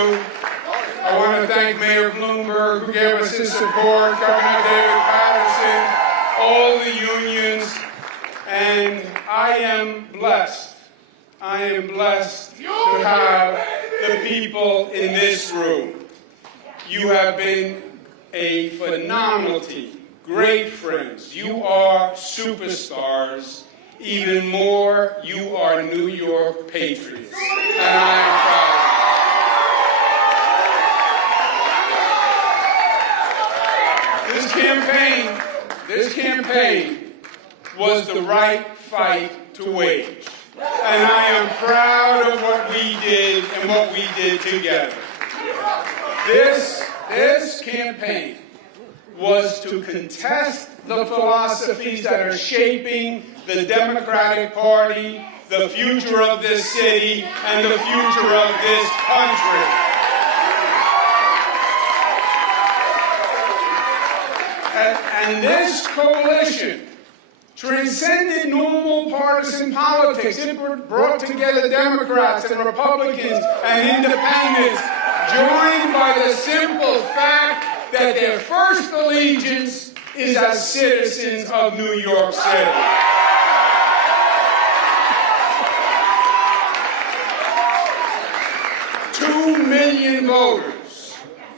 I want to thank Mayor Bloomberg, who gave us his support, Governor David Patterson, all the unions, and I am blessed. I am blessed to have the people in this room. You have been a phenomenal team, great friends. You are superstars. Even more, you are New York patriots, and I am proud. This campaign was the right fight to wage. And I am proud of what we did and what we did together. This campaign was to contest the philosophies that are shaping the Democratic Party, the future of this city, and the future of this country. And this coalition transcended normal partisan politics. It brought together Democrats and Republicans and independents, joined by the simple fact that their first allegiance is as citizens of New York City. Two million voters.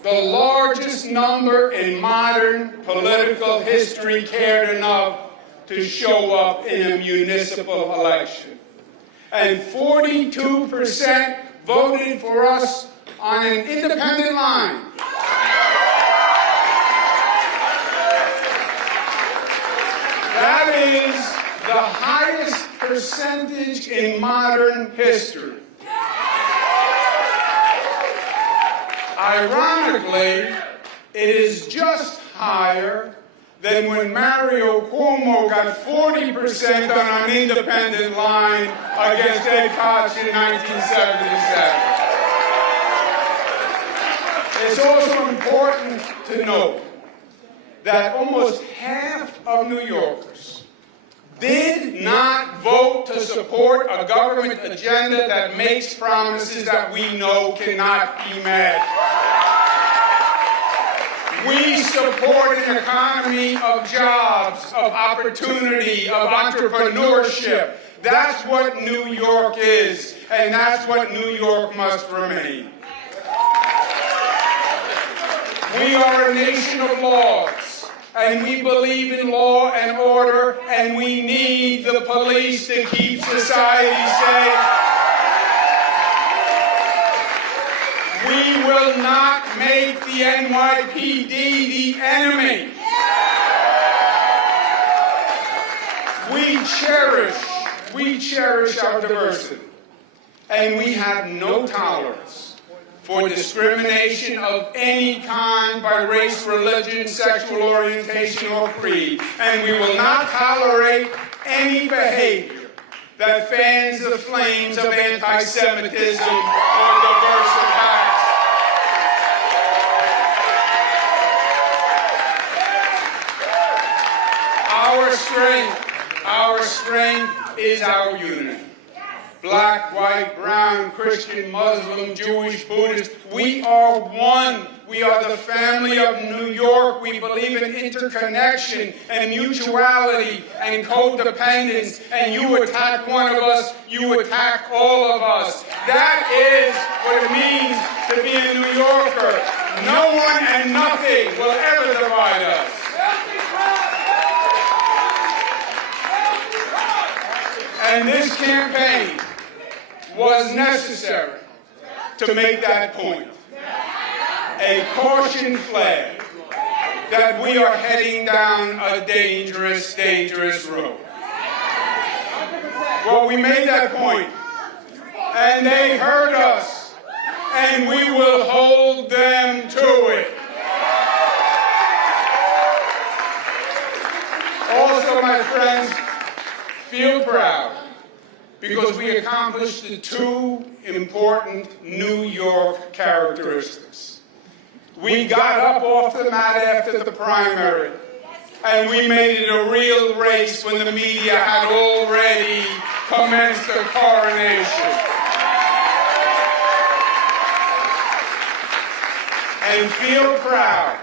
The largest number in modern political history cared enough to show up in a municipal election. And 42% voted for us on an independent line. That is the highest percentage in modern history. Ironically, it is just higher than when Mario Cuomo got 40% on an independent line against Ed Koch in 1977. It's also important to note that almost half of New Yorkers did not vote to support a government agenda that makes promises that we know cannot be met. We support an economy of jobs, of opportunity, of entrepreneurship. That's what New York is, and that's what New York must remain. We are a nation of laws, and we believe in law and order, and we need the police to keep society safe. We will not make the NYPD the enemy. We cherish our diversity, and we have no tolerance for discrimination of any kind by race, religion, sexual orientation, or creed. And we will not tolerate any behavior that fans the flames of anti-Semitism or diverse attacks. Our strength is our unity. Black, white, brown, Christian, Muslim, Jewish, Buddhist, we are one. We are the family of New York. We believe in interconnection and mutuality and codependence. And you attack one of us, you attack all of us. That is what it means to be a New Yorker. No one and nothing will ever divide us. And this campaign was necessary to make that point. A caution flag that we are heading down a dangerous, dangerous road. Well, we made that point, and they heard us, and we will hold them to it. Also, my friends, feel proud, because we accomplished the two important New York characteristics. We got up off the mat after the primary, and we made it a real race when the media had already commenced the coronation. and feel proud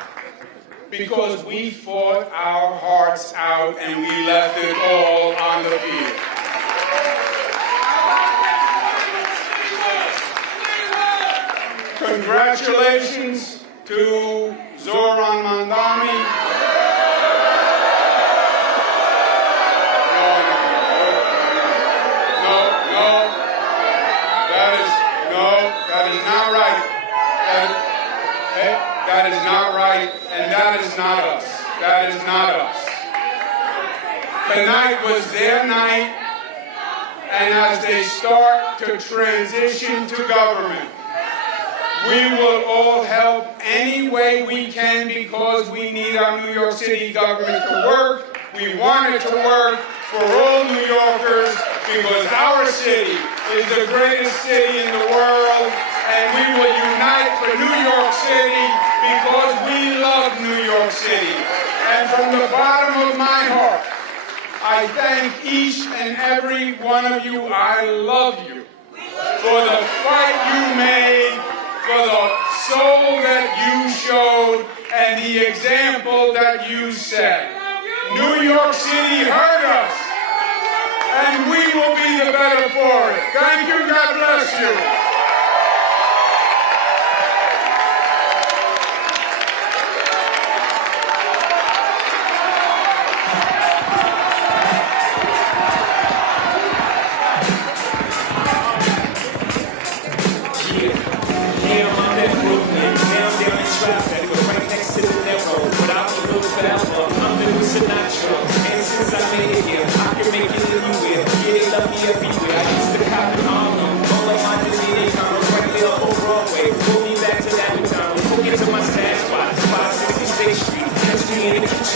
because we fought our hearts out and we left it all on the field. Congratulations to Zohran Mamdani. That is not right. That is not right, and that is not us. That is not us. Tonight was their night, and as they start to transition to government, we will all help any way we can because we need our New York City government to work. We want it to work for all New Yorkers because our city is the greatest city in the world, and we will unite for New York City because we love New York City. And from the bottom of my heart, I thank each and every one of you. I love you for the fight you made, for the soul that you showed, and the example that you set. New York City heard us, and we will be the better for it. Thank you. God bless you.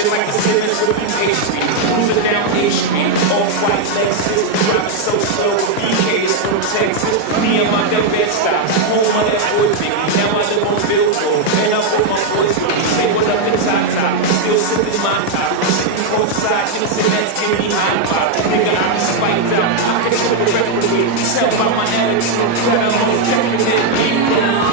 Like a sinner's looking pastry, cruising down A Street, off-white Lexus, driving so slow, BKs from Texas, me and my dumb bed stops, home on that would be, now I live on Billboard, and I'm with my boys with me, say what up the top, still sipping my top, sitting courtside, Jensen, that's getting behind pop, nigga, I'm spiked out, I can show the referee, tell by my attitude, that I'm most definitely from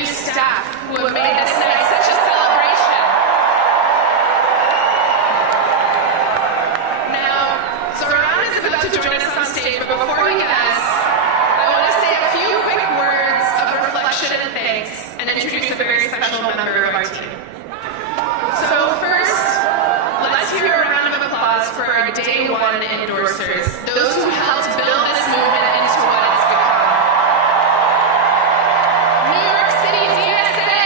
new staff who have made this night such a celebration. Now, Zohran is about to join us on stage, but before he does, I want to say a few quick words of reflection and thanks and introduce a very special member of our team. So first, let's hear a round of applause for our day one endorsers, those who helped build this movement into what it's become. New York City DSA.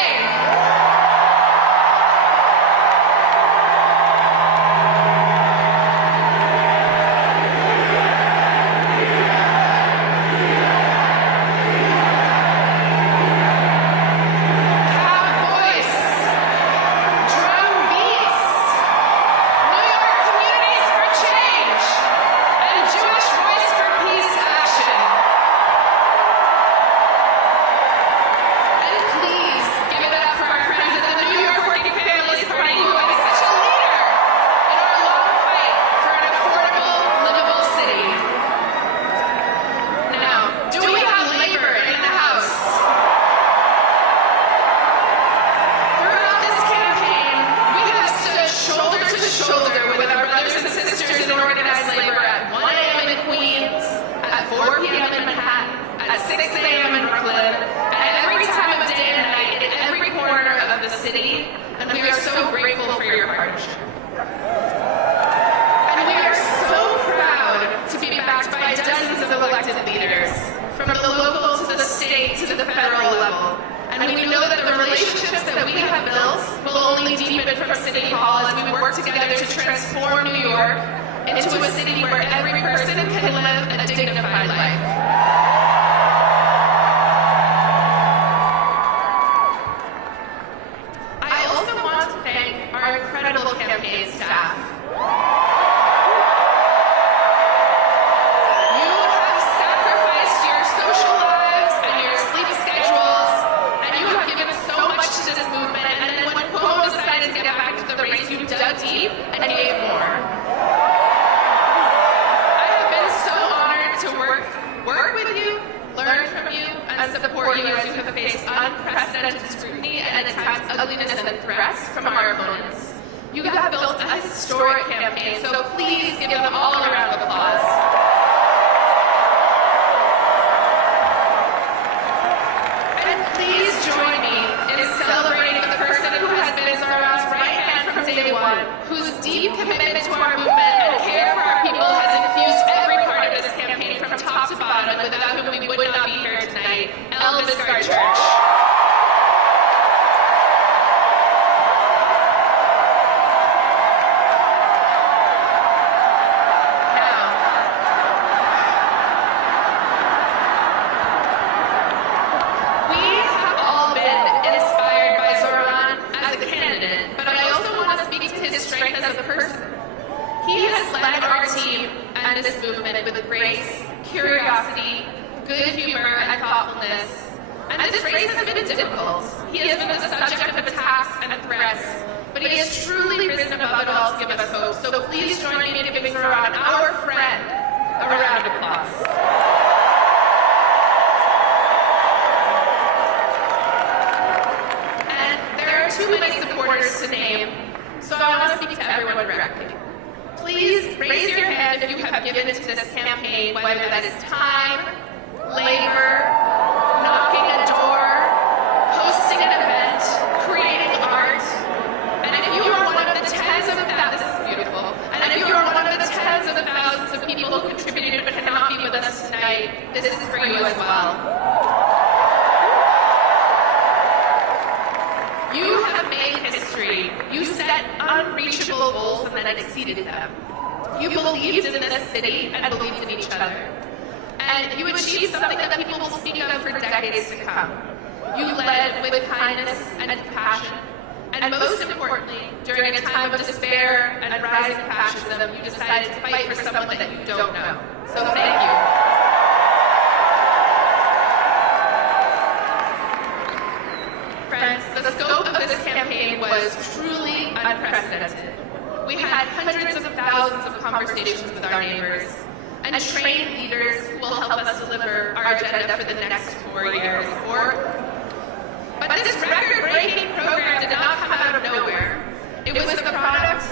this record-breaking program did not come out of nowhere. It was the product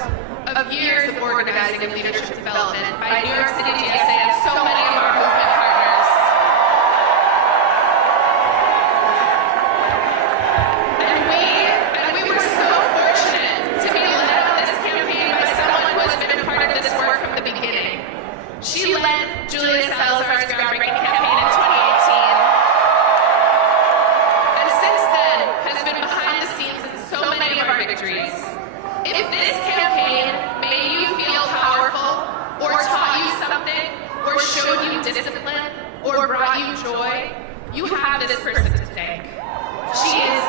of years of organizing and leadership development by New York City TSA and so many of our movement partners. And we were so fortunate to be led on this campaign by someone who has been a part of this work from the beginning. She led Julia Salazar's groundbreaking campaign in 2018, and since then has been behind the scenes in so many of our victories. If this campaign made you feel powerful, or taught you something, or showed you discipline, or brought you joy, you have this person to thank. She is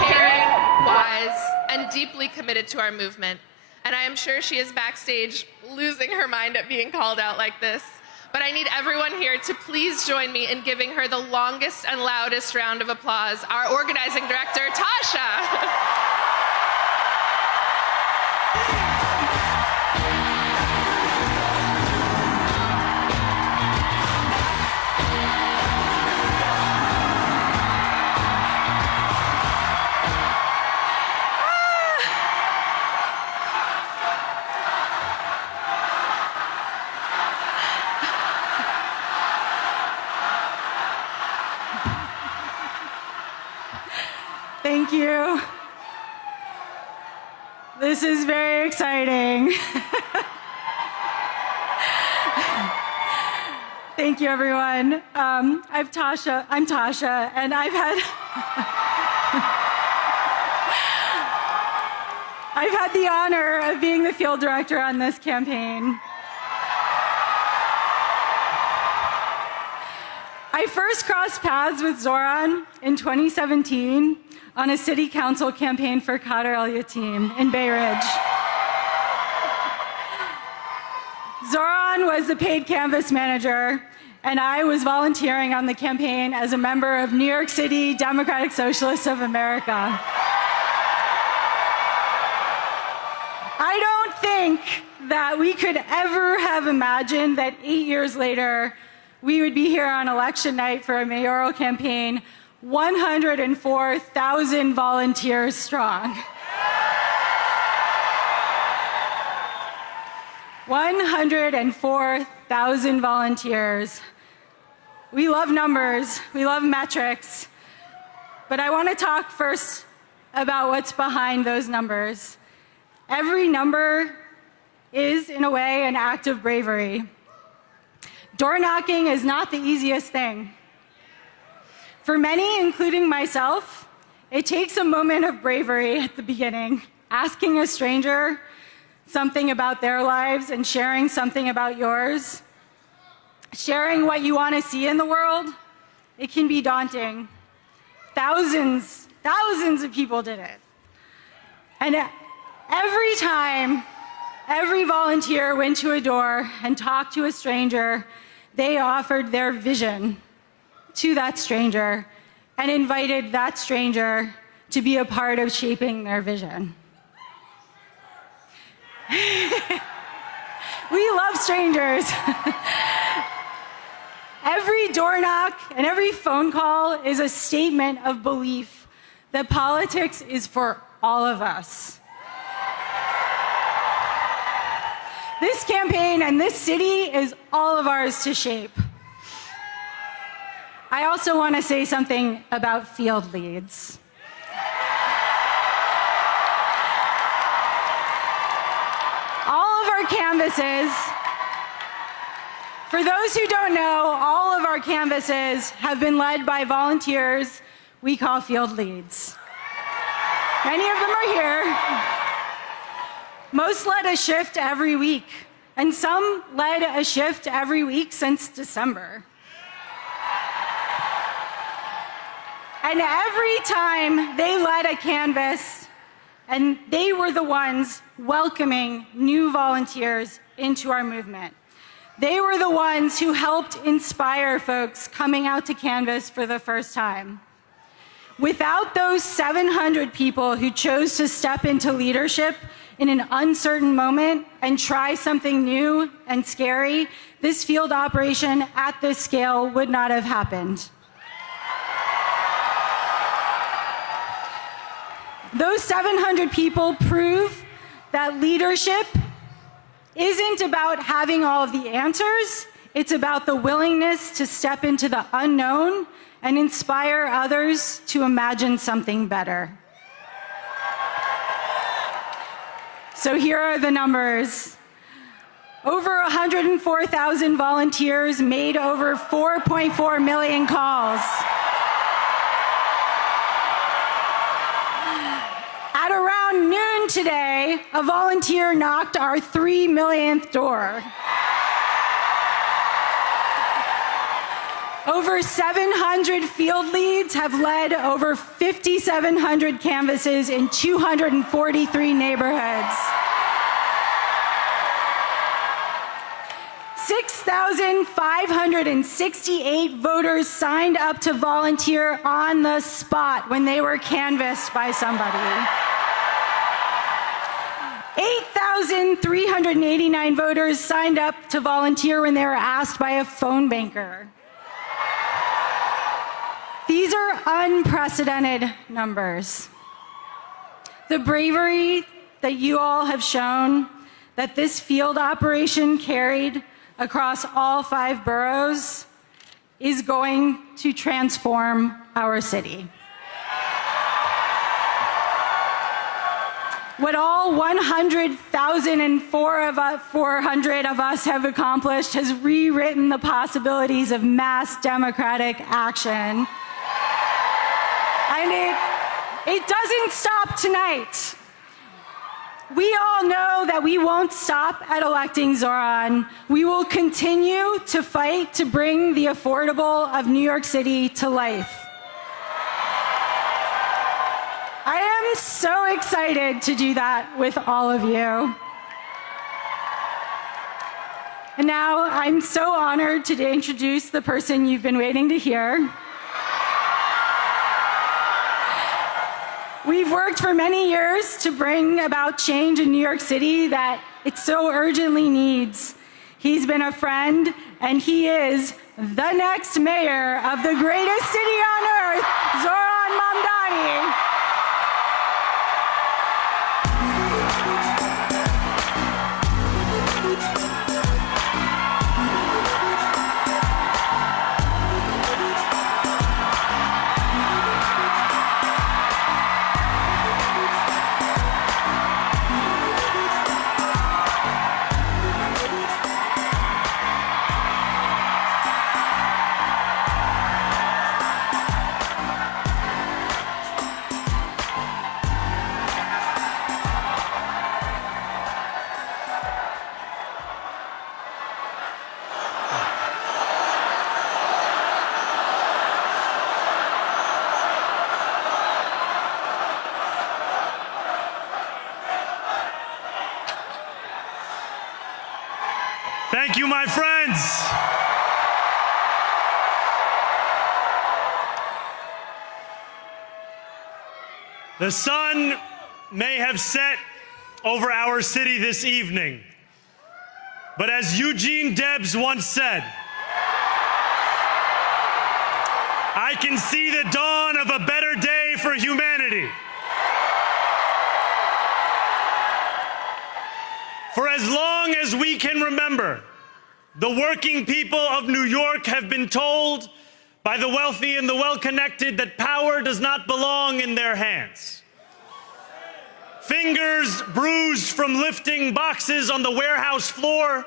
caring, wise, and deeply committed to our movement. And I am sure she is backstage losing her mind at being called out like this. But I need everyone here to please join me in giving her the longest and loudest round of applause, our organizing director, Tasha. Thank you. This is very exciting. Thank you, everyone. I'm Tasha, and I've had the honor of being the field director on this campaign. I first crossed paths with Zohran in 2017 on a city council campaign for Kader El Yatim in Bay Ridge. Zohran was the paid canvas manager, and I was volunteering on the campaign as a member of New York City Democratic Socialists of America. I don't think that we could ever have imagined that 8 years later, we would be here on election night for a mayoral campaign, 104,000 volunteers strong. 104,000 volunteers. We love numbers, we love metrics, but I want to talk first about what's behind those numbers. Every number is, in a way, an act of bravery. Door knocking is not the easiest thing. For many, including myself, it takes a moment of bravery at the beginning, asking a stranger something about their lives and sharing something about yours. Sharing what you want to see in the world, it can be daunting. Thousands of people did it. And every time, every volunteer went to a door and talked to a stranger, they offered their vision to that stranger and invited that stranger to be a part of shaping their vision. We love strangers. Every door knock and every phone call is a statement of belief that politics is for all of us. This campaign and this city is all of ours to shape. I also want to say something about field leads. All of our canvases, for those who don't know, all of our canvases have been led by volunteers we call field leads. Many of them are here. Most led a shift every week, and some led a shift every week since December. And every time they led a canvas, and they were the ones welcoming new volunteers into our movement. They were the ones who helped inspire folks coming out to canvas for the first time. Without those 700 people who chose to step into leadership in an uncertain moment and try something new and scary, this field operation at this scale would not have happened. Those 700 people prove that leadership isn't about having all of the answers. It's about the willingness to step into the unknown and inspire others to imagine something better. So here are the numbers. Over 104,000 volunteers made over 4.4 million calls. At around noon today, a volunteer knocked our 3 millionth door. Over 700 field leads have led over 5,700 canvases in 243 neighborhoods. 6,568 voters signed up to volunteer on the spot when they were canvassed by somebody. 8,389 voters signed up to volunteer when they were asked by a phone banker. These are unprecedented numbers. The bravery that you all have shown, that this field operation carried across all 5 boroughs, is going to transform our city. What all 100,400 of us have accomplished has rewritten the possibilities of mass democratic action. And it doesn't stop tonight. We all know that we won't stop at electing Zohran. We will continue to fight to bring the affordable of New York City to life. I am so excited to do that with all of you. And now I'm so honored to introduce the person you've been waiting to hear. We've worked for many years to bring about change in New York City that it so urgently needs. He's been a friend, and he is the next mayor of the greatest city on earth, Zohran Mamdani. Thank you, my friends. The sun may have set over our city this evening, but as Eugene Debs once said, I can see the dawn of a better day for humanity. For as long as we can remember, the working people of New York have been told by the wealthy and the well-connected that power does not belong in their hands. Fingers bruised from lifting boxes on the warehouse floor,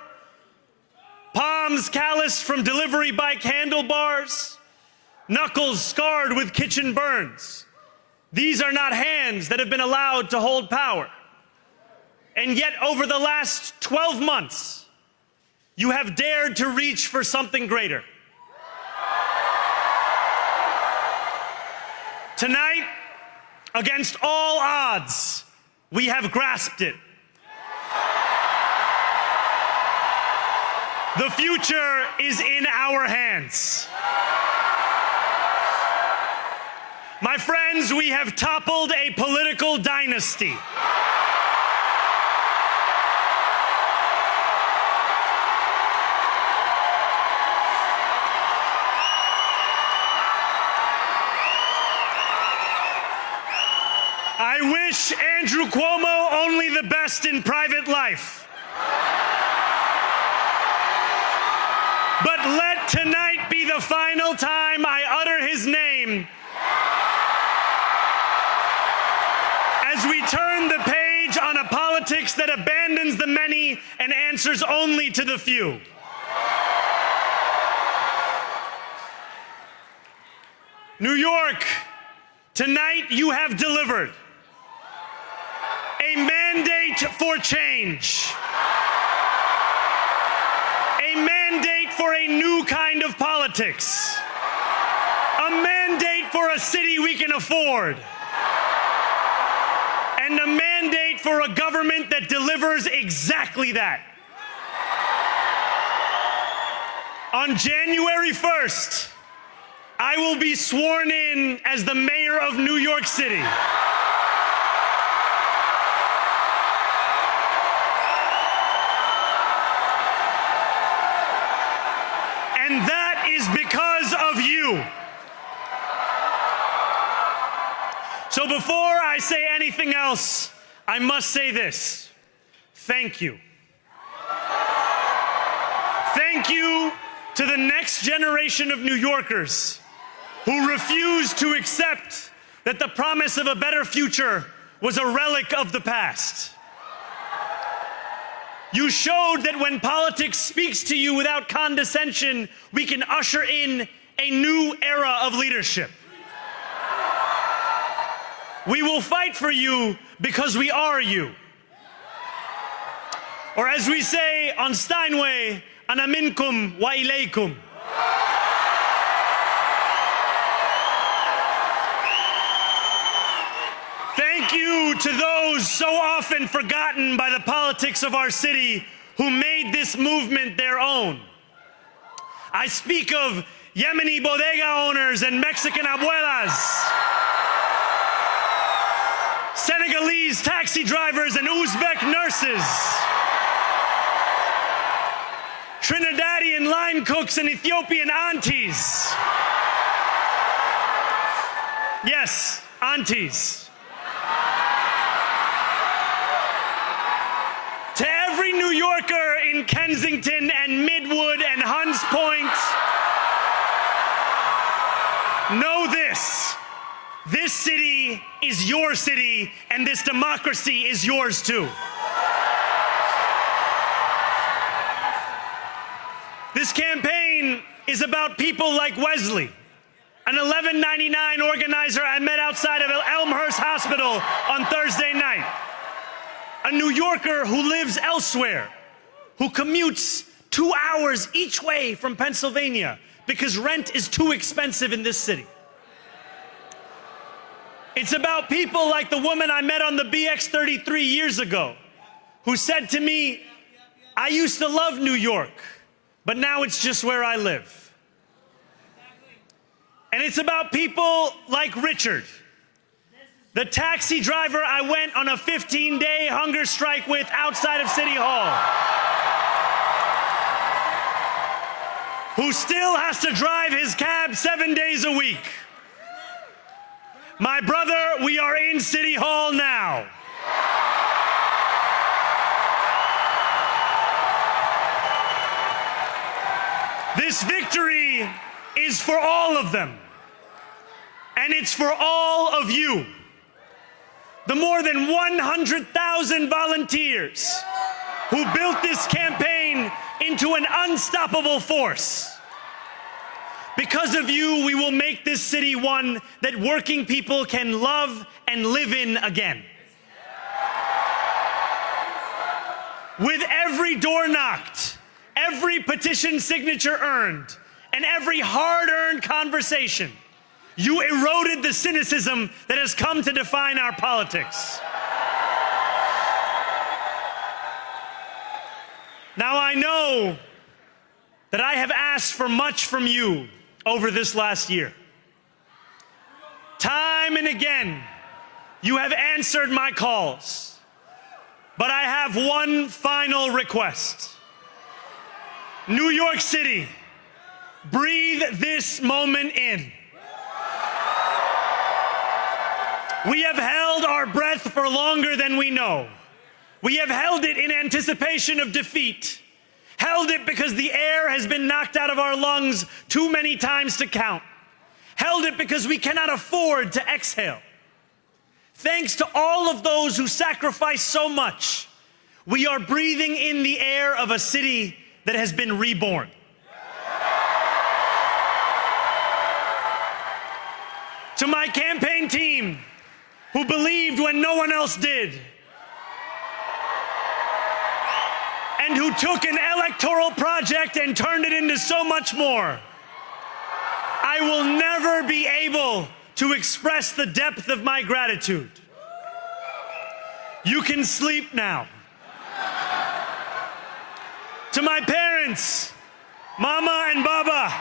palms calloused from delivery bike handlebars, knuckles scarred with kitchen burns. These are not hands that have been allowed to hold power. And yet, over the last 12 months, you have dared to reach for something greater. Tonight, against all odds, we have grasped it. The future is in our hands. My friends, we have toppled a political dynasty. I wish Andrew Cuomo only the best in private life. But let tonight be the final time I utter his name as we turn the page on a politics that abandons the many and answers only to the few. New York, tonight you have delivered a mandate for change, a mandate for a new kind of politics, a mandate for a city we can afford, and a mandate for a government that delivers exactly that. On January 1st, I will be sworn in as the mayor of New York City. And that is because of you. So before I say anything else, I must say this. Thank you. Thank you to the next generation of New Yorkers who refused to accept that the promise of a better future was a relic of the past. You showed that when politics speaks to you without condescension, we can usher in a new era of leadership. We will fight for you because we are you. Or as we say on Steinway, ana minkum wa ilaykum. Thank you to those so often forgotten by the politics of our city who made this movement their own. I speak of Yemeni bodega owners and Mexican abuelas, Senegalese taxi drivers and Uzbek nurses, Trinidadian line cooks and Ethiopian aunties. Yes, aunties. To every New Yorker in Kensington and Midwood and Hunts Point, know this. This city is your city, and this democracy is yours too. This campaign is about people like Wesley, an $11.99 organizer I met outside of Elmhurst Hospital on Thursday night. A New Yorker who lives elsewhere, who commutes 2 hours each way from Pennsylvania because rent is too expensive in this city. It's about people like the woman I met on the BX33 years ago, who said to me, I used to love New York, but now it's just where I live. And it's about people like Richard, the taxi driver I went on a 15-day hunger strike with outside of City Hall, who still has to drive his cab 7 days a week. My brother, we are in City Hall now. This victory is for all of them, and it's for all of you. The more than 100,000 volunteers who built this campaign into an unstoppable force. Because of you, we will make this city one that working people can love and live in again. With every door knocked, every petition signature earned, and every hard-earned conversation, you eroded the cynicism that has come to define our politics. Now, I know that I have asked for much from you over this last year. Time and again, you have answered my calls. But I have one final request. New York City, breathe this moment in. We have held our breath for longer than we know. We have held it in anticipation of defeat. Held it because the air has been knocked out of our lungs too many times to count. Held it because we cannot afford to exhale. Thanks to all of those who sacrificed so much, we are breathing in the air of a city that has been reborn. To my campaign team, who believed when no one else did, and who took an electoral project and turned it into so much more, I will never be able to express the depth of my gratitude. You can sleep now. To my parents, Mama and Baba,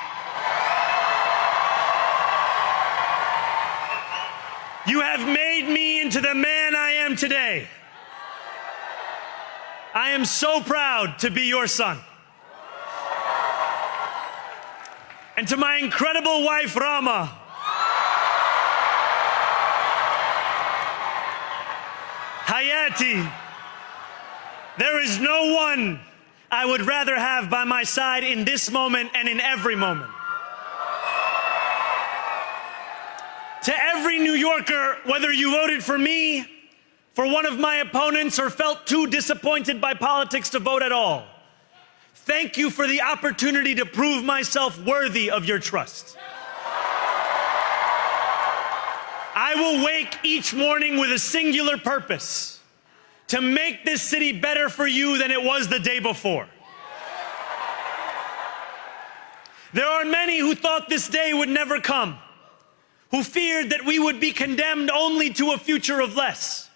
you have made me into the man I am today. I am so proud to be your son. And to my incredible wife, Rama, Hayati, there is no one I would rather have by my side in this moment and in every moment. To every New Yorker, whether you voted for me, for one of my opponents, or felt too disappointed by politics to vote at all, thank you for the opportunity to prove myself worthy of your trust. I will wake each morning with a singular purpose: to make this city better for you than it was the day before. There are many who thought this day would never come, who feared that we would be condemned only to a future of less,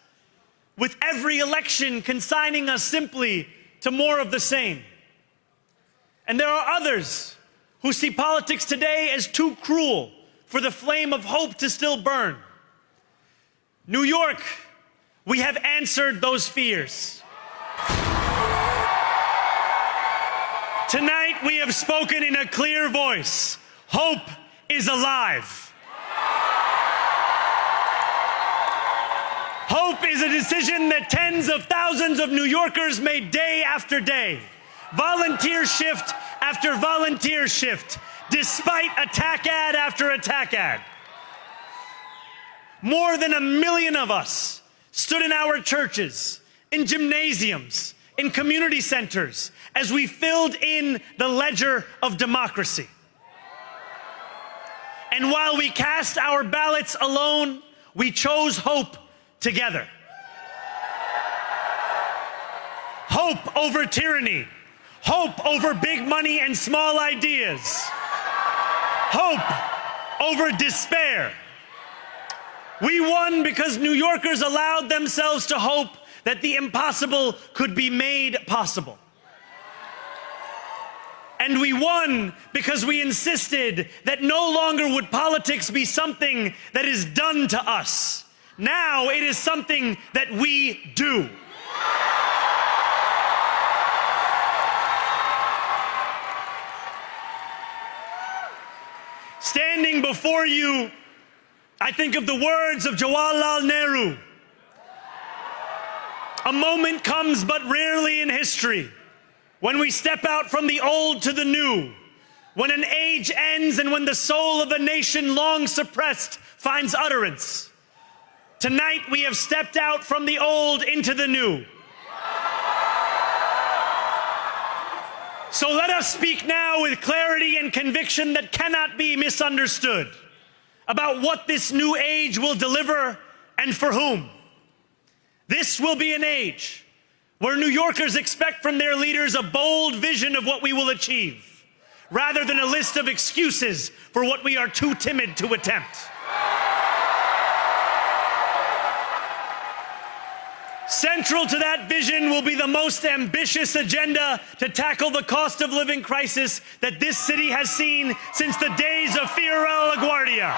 with every election consigning us simply to more of the same. And there are others who see politics today as too cruel for the flame of hope to still burn. New York, we have answered those fears. Tonight we have spoken in a clear voice. Hope is alive. Hope is a decision that tens of thousands of New Yorkers made day after day, volunteer shift after volunteer shift, despite attack ad after attack ad. More than 1 million of us stood in our churches, in gymnasiums, in community centers, as we filled in the ledger of democracy. And while we cast our ballots alone, we chose hope together. Hope over tyranny. Hope over big money and small ideas. Hope over despair. We won because New Yorkers allowed themselves to hope that the impossible could be made possible. And we won because we insisted that no longer would politics be something that is done to us. Now it is something that we do. Standing before you, I think of the words of Jawaharlal Nehru. A moment comes but rarely in history when we step out from the old to the new, when an age ends and when the soul of a nation long suppressed finds utterance. Tonight we have stepped out from the old into the new. So let us speak now with clarity and conviction that cannot be misunderstood about what this new age will deliver and for whom. This will be an age where New Yorkers expect from their leaders a bold vision of what we will achieve, rather than a list of excuses for what we are too timid to attempt. Central to that vision will be the most ambitious agenda to tackle the cost of living crisis that this city has seen since the days of Fiorella LaGuardia.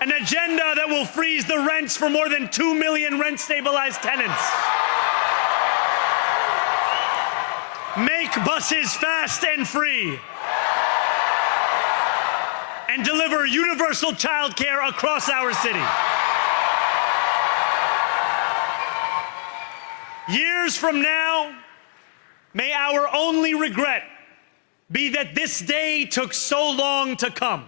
An agenda that will freeze the rents for more than 2 million rent-stabilized tenants. Make buses fast and free. and deliver universal child care across our city. Years from now, may our only regret be that this day took so long to come.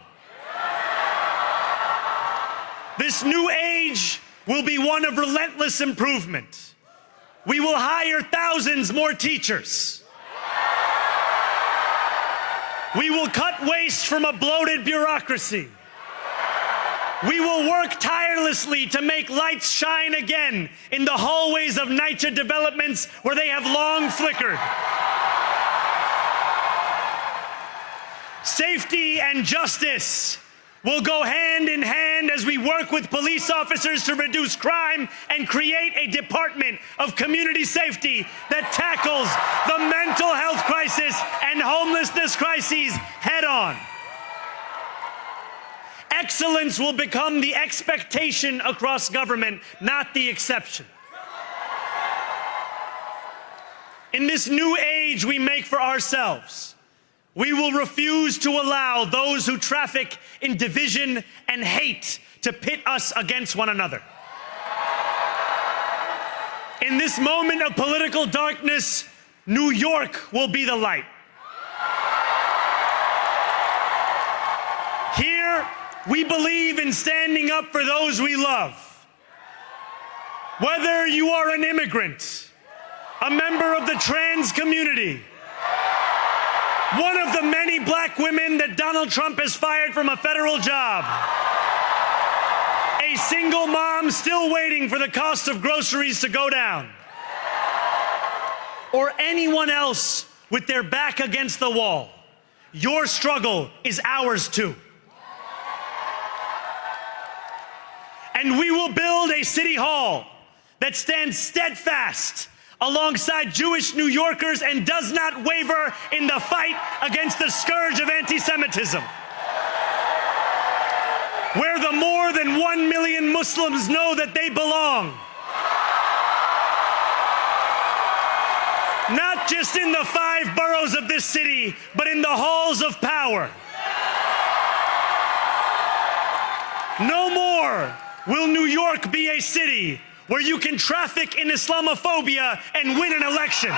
This new age will be one of relentless improvement. We will hire thousands more teachers. We will cut waste from a bloated bureaucracy. We will work tirelessly to make lights shine again in the hallways of NYCHA developments where they have long flickered. Safety and justice will go hand in hand as we work with police officers to reduce crime and create a department of community safety that tackles the mental health crisis and homelessness crises head on. Excellence will become the expectation across government, not the exception. In this new age we make for ourselves, we will refuse to allow those who traffic in division and hate to pit us against one another. In this moment of political darkness, New York will be the light. Here, we believe in standing up for those we love. Whether you are an immigrant, a member of the trans community, one of the many black women that Donald Trump has fired from a federal job, a single mom still waiting for the cost of groceries to go down, or anyone else with their back against the wall, your struggle is ours too. And we will build a city hall that stands steadfast alongside Jewish New Yorkers and does not waver in the fight against the scourge of anti-Semitism. Where the more than 1 million Muslims know that they belong. Not just in the 5 boroughs of this city, but in the halls of power. No more will New York be a city where you can traffic in Islamophobia and win an election.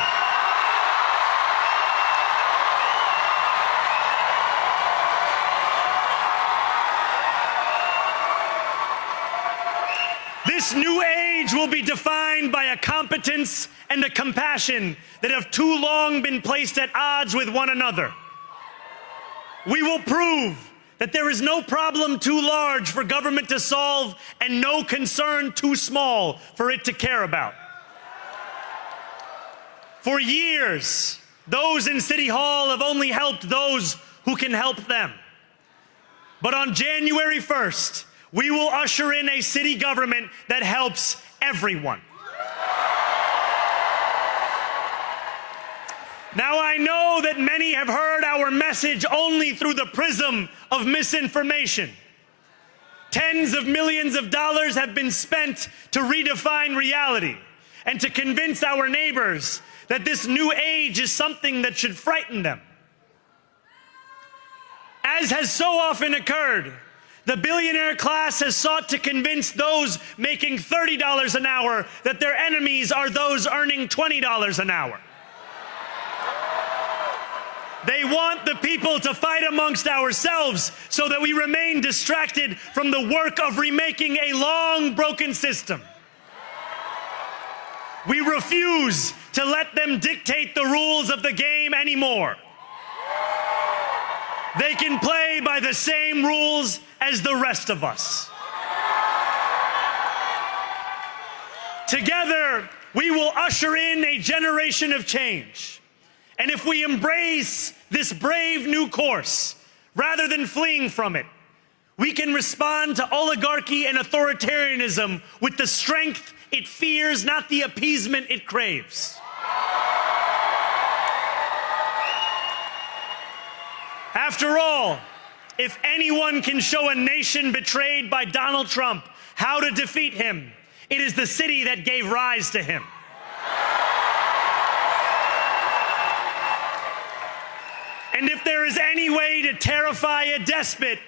This new age will be defined by a competence and a compassion that have too long been placed at odds with one another. We will prove that there is no problem too large for government to solve and no concern too small for it to care about. For years, those in City Hall have only helped those who can help them. But on January 1st, we will usher in a city government that helps everyone. Now, I know that many have heard our message only through the prism of misinformation. Tens of millions of dollars have been spent to redefine reality and to convince our neighbors that this new age is something that should frighten them. As has so often occurred, the billionaire class has sought to convince those making $30 an hour that their enemies are those earning $20 an hour. They want the people to fight amongst ourselves so that we remain distracted from the work of remaking a long broken system. We refuse to let them dictate the rules of the game anymore. They can play by the same rules as the rest of us. Together, we will usher in a generation of change. And if we embrace this brave new course, rather than fleeing from it, we can respond to oligarchy and authoritarianism with the strength it fears, not the appeasement it craves. After all, if anyone can show a nation betrayed by Donald Trump how to defeat him, it is the city that gave rise to him. And if there is any way to terrify a despot,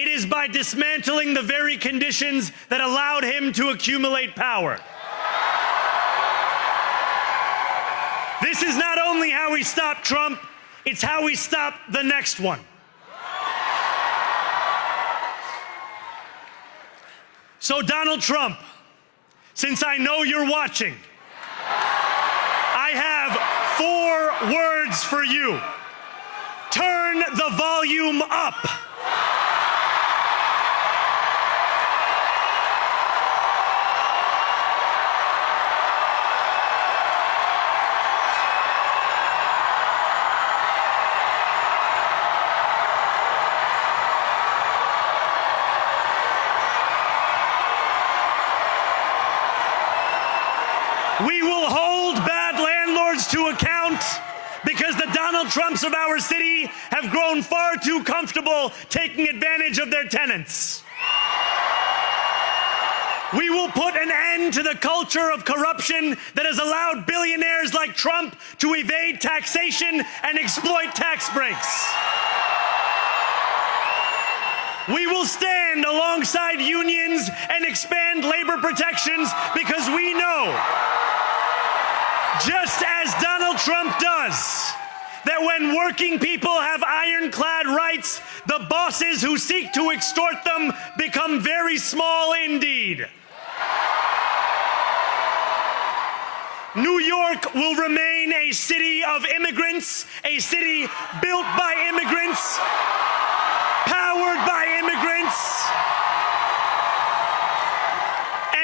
It is by dismantling the very conditions that allowed him to accumulate power. This is not only how we stop Trump, it's how we stop the next one. So Donald Trump, since I know you're watching, I have 4 words for you. Turn the volume up. We will hold bad landlords to account because the Donald Trumps of our city have grown far too comfortable taking advantage of their tenants. We will put an end to the culture of corruption that has allowed billionaires like Trump to evade taxation and exploit tax breaks. We will stand alongside unions and expand labor protections because we know, just as Donald Trump does, that when working people have ironclad rights, the bosses who seek to extort them become very small indeed. New York will remain a city of immigrants, a city built by immigrants, powered by immigrants,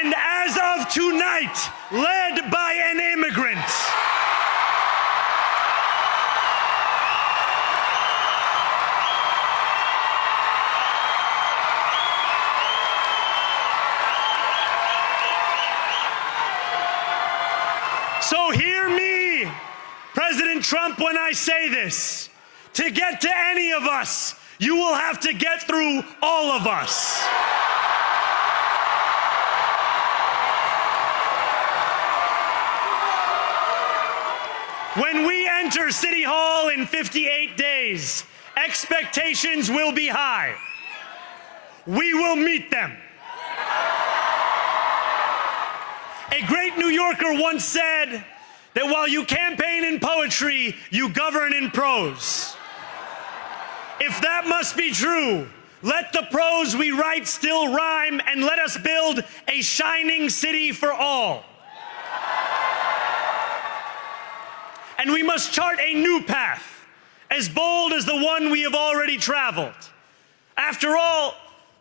and as of tonight, led by an immigrant. So hear me, President Trump, when I say this. To get to any of us, you will have to get through all of us. When we enter City Hall in 58 days, expectations will be high. We will meet them. A great New Yorker once said that while you campaign in poetry, you govern in prose. If that must be true, let the prose we write still rhyme, and let us build a shining city for all. And we must chart a new path, as bold as the one we have already traveled. After all,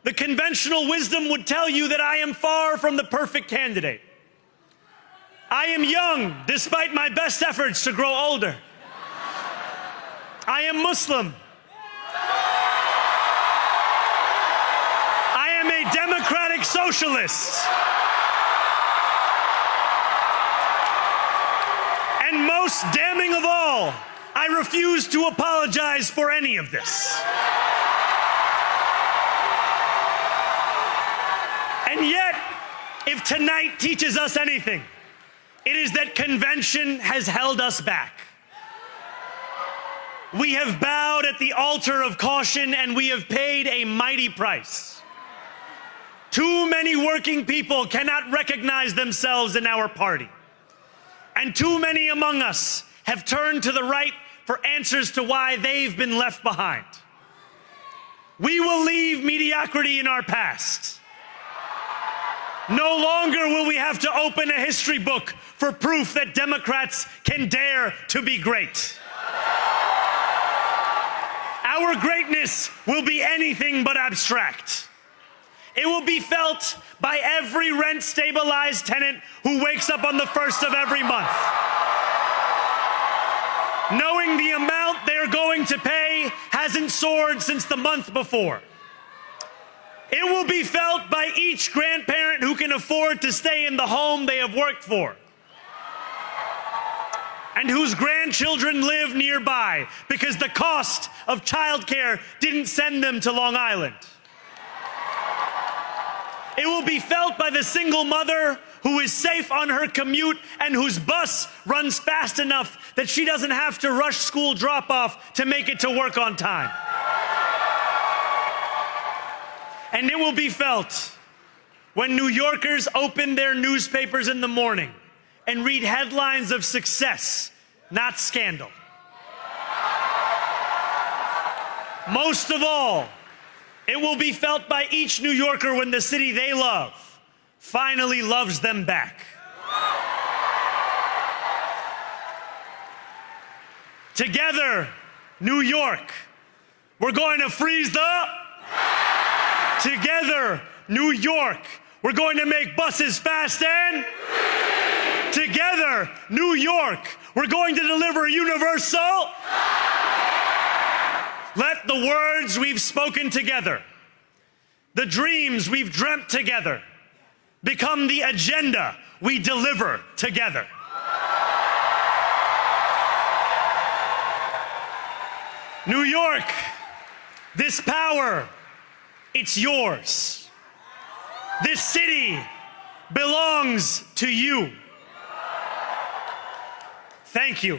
the conventional wisdom would tell you that I am far from the perfect candidate. I am young, despite my best efforts to grow older. I am Muslim. I am a democratic socialist. And most damning of all, I refuse to apologize for any of this. And yet, if tonight teaches us anything, it is that convention has held us back. We have bowed at the altar of caution, and we have paid a mighty price. Too many working people cannot recognize themselves in our party. And too many among us have turned to the right for answers to why they've been left behind. We will leave mediocrity in our past. No longer will we have to open a history book for proof that Democrats can dare to be great. Our greatness will be anything but abstract. It will be felt by every rent-stabilized tenant who wakes up on the 1st of every month, knowing the amount they're going to pay hasn't soared since the month before. It will be felt by each grandparent who can afford to stay in the home they have worked for, and whose grandchildren live nearby because the cost of childcare didn't send them to Long Island. It will be felt by the single mother who is safe on her commute and whose bus runs fast enough that she doesn't have to rush school drop-off to make it to work on time. And it will be felt when New Yorkers open their newspapers in the morning and read headlines of success, not scandal. Most of all, it will be felt by each New Yorker when the city they love finally loves them back. Together, New York, we're going to freeze the... Together, New York, we're going to make buses fast and... Together, New York, we're going to deliver universal... Let the words we've spoken together, the dreams we've dreamt together, become the agenda we deliver together. New York, this power, it's yours. This city belongs to you. Thank you.